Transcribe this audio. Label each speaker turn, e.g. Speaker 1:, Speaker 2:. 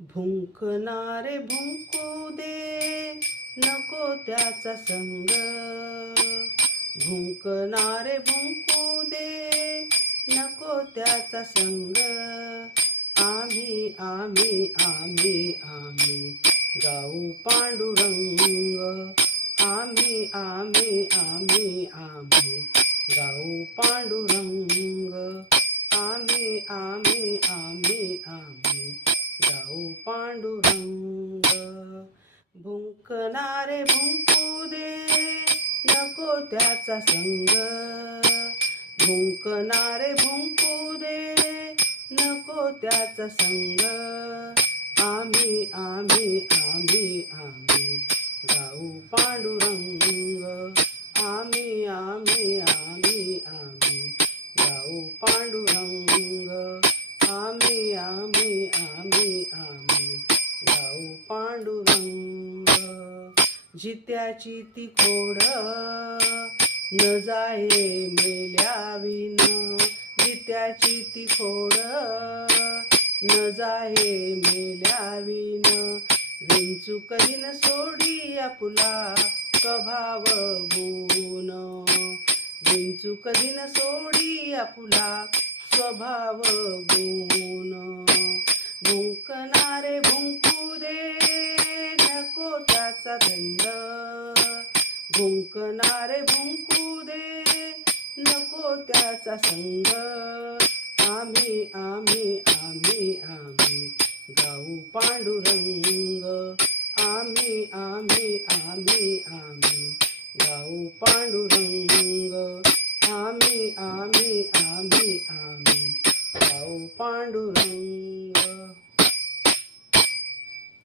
Speaker 1: भुंकणारे भुंकू दे नको त्याचा संग. भुंकणारे भुंकू दे नको त्याचा संग. आम्ही आम्ही आम्ही आम्ही गाऊ पांडुरंग. आम्ही आम्ही आम्ही आम्ही गाऊ पांडुरंग. आम्ही आम्ही आम्ही आम्ही जाऊ पांडुरंग. भुंकणारे भुंकू दे नको त्याचा संग. भुंकणारे भुंकू दे नको त्याचा संग. आम्ही आम्ही आम्ही आम्ही जाऊ पांडुरंग. आम्ही आम्ही आम्ही आम्ही जाऊ पांडुरंग. आम्ही आम्ही आम्ही गाऊ पांडुरंग जित्याची ती खोड. न जाये मेल्याविन जित्याची ती खोड. न जाये मेल्याविन विंचू कधीन सोडी आपुला स्वभाव गुण. विंचू कधीन सोडी आपुला स्वभाव गुण. भुंकणारे भुंकू दे नको त्याचा दंड. भुंकणारे भुंकू दे नको त्याचा संग. आम्ही आम्ही आम्ही आम्ही गाऊ पांडुरंग. आम्ही आम्ही आम्ही आम्ही गाऊ पांडुरंग. आम्ही आम्ही आम्ही आम्ही पांडुरंग.